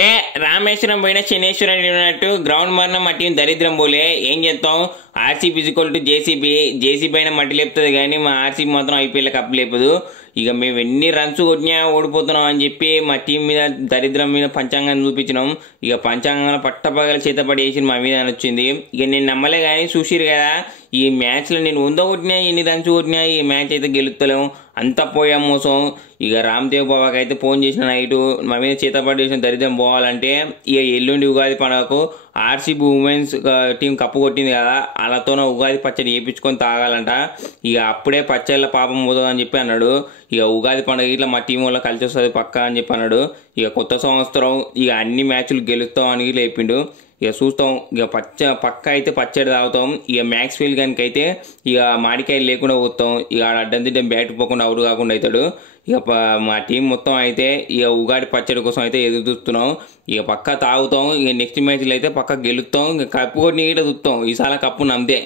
ఏ రామేశ్వరం పోయిన శనేశ్వరం ఉన్నట్టు గ్రౌండ్ మారిన మా టీం దరిద్రం పోలే. ఏం చేస్తాం, ఆర్సీబీ ఈక్వల్ టు జేసీబీ అయినా మట్టి లేపుతుంది కానీ మా ఆర్సీబీ మాత్రం ఐపీఎల్ కప్ లేపదు. ఇక మేము ఎన్ని రన్స్ కొట్టినా ఓడిపోతున్నాం అని చెప్పి మా టీం మీద దరిద్రం మీద పంచాంగం చూపించినాం. ఇక పంచాంగంలో పట్టపగల చేతపడి వేసి మా మీద వచ్చింది. ఇక నేను నమ్మలే కానీ చూసిరు కదా, ఈ మ్యాచ్లో నేను 100 కొట్టినా ఎన్ని రన్స్ కొట్టినా ఈ మ్యాచ్ అయితే గెలుస్తలేము, అంతా పోయా మోసం. ఇక రామ్దేవ్ బాబాకి అయితే ఫోన్ చేసిన నైటు మా మీద చేతపడి చేసిన దరిద్రం పోవాలంటే ఇక ఎల్లుండి ఉగాది పండుగకు ఆర్సీబీ ఉమెన్స్ టీం కప్పు కొట్టింది కదా, వాళ్ళతోనే ఉగాది పచ్చడి చేయించుకొని తాగాలంట. ఇక అప్పుడే పచ్చళ్ళ పాపం పోదు అని చెప్పి అన్నాడు. ఇక ఉగాది పండుగ ఇట్లా మా టీం వల్ల కలిసి వస్తుంది పక్కా అని చెప్పి అన్నాడు. ఇక కొత్త సంవత్సరం ఇక అన్ని మ్యాచ్లు గెలుస్తాం అని లేపిండు. ఇక చూస్తాం, ఇక పక్క అయితే పచ్చడి తాగుతాం. ఇక మ్యాక్స్ ఫీల్ కనుకైతే ఇక మాడికాయలు లేకుండా పోతాం. ఇక అడ్డం తిడ్డం బ్యాట్ పోకుండా అవుట్ కాకుండా అవుతాడు. ఇక మా టీం మొత్తం అయితే ఇక ఉగాది పచ్చడి కోసం అయితే ఎదురు చూస్తున్నాం. ఇక పక్క తాగుతాం. ఇక నెక్స్ట్ మ్యాచ్లో అయితే పక్క గెలుస్తాం. ఇక కప్పు కొట్టి చూస్తాం, ఈసారి కప్పు నమ్మితే.